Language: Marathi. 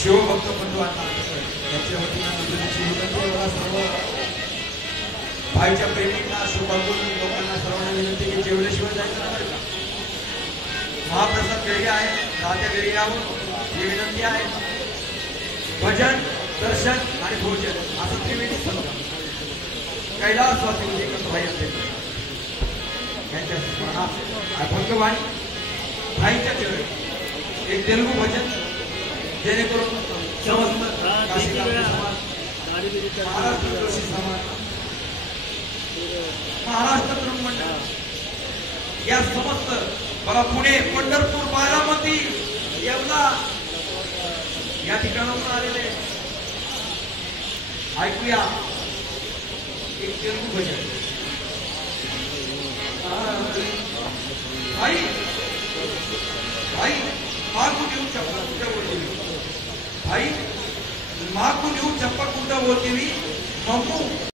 शिवभक्त बंधुवांना त्यांच्या वतीने सर्व भाईच्या प्रेमींना शुभागुण लोकांना सर्वांना विनंती की जेवल्याशिवाय जायचं नाही का? महाप्रसाद घरी आहे, राहत्या घरी यावं ही विनंती आहे. भजन, दर्शन आणि भोजन असं त्रिवेणी संगम कैलासवासी उदयकांत भाई असते त्यांच्या स्मरणात अभंगवाणी भाईच्या चरणी एक तेलुगू भजन जेणेकरून महाराष्ट्र जोशी समाज, महाराष्ट्र तरुण मंडळ या समस्त बघा पुणे, पंढरपूर, बारामती, येवला या ठिकाणाहून आलेले ऐकूया एक तेलुगू भजन. भाई भाई मागून येऊन चप्पल कुठे बोलतेवी, भाई मागून येऊन चप्पल कुठे बोलतेवी मम्मू